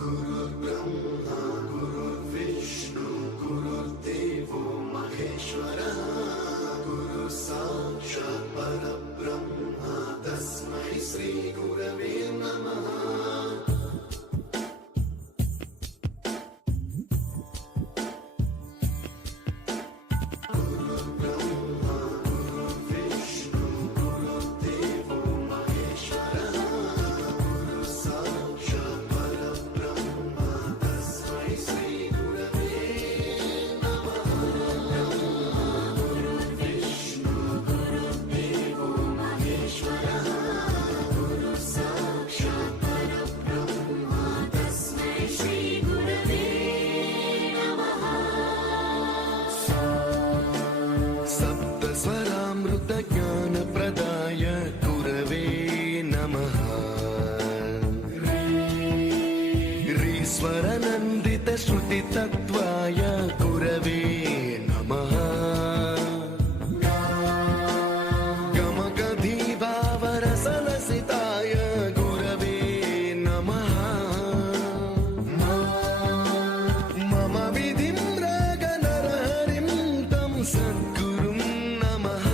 गुरुर्ब्रह्मा गुरुर्विष्णु गुरुर्देवो महेश्वरः गुरु साक्षात् परब्रह्म तस्मै श्री गुरवे नमः। ज्ञानप्रदाय गुरवे नमः। ह्रीश्वरनन्दितश्रुतितत्त्वाय गुरवे नमः। गमगधीभावरसलसिताय गुरवे नमः। मम विधिं रागनरहरिं तं सद्गुरुं नमः।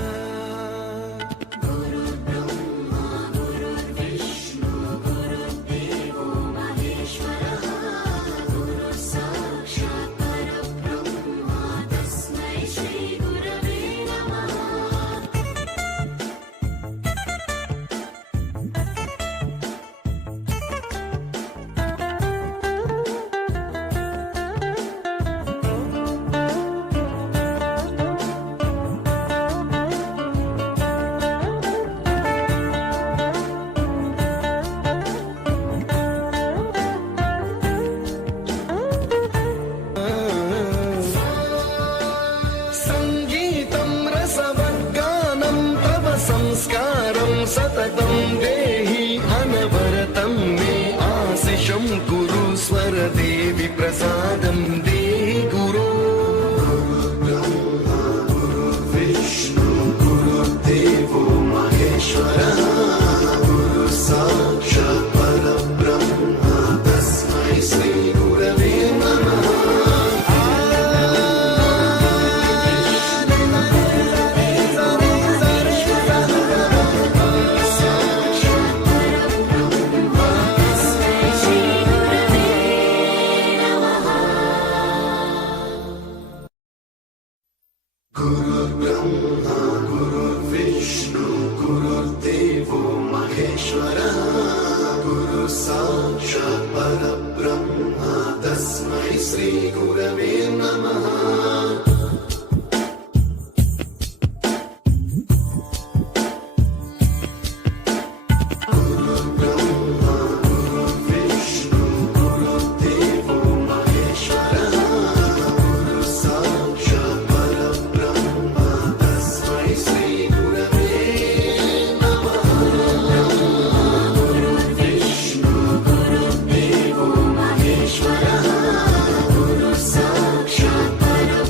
संस्कारं सततं देहि अनवरतं मे आशिषं कुरु स्वरदेवि प्रसादं देहि गुरो। गुरुर्ब्रह्मा गुरुर्विष्णु गुरुर्देवो महेश्वरः गुरु साक्षात् परब्रह्म तस्मै श्री गुरवे नमः। गुरुर्ब्रह्मा गुरुर्विष्णु गुरुर्देवो महेश्वरः गुरु साक्षात् परब्रह्म तस्मै श्री गुरवे नमः। गुरु साक्षात् परब्रह्म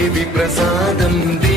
देवि प्रसादं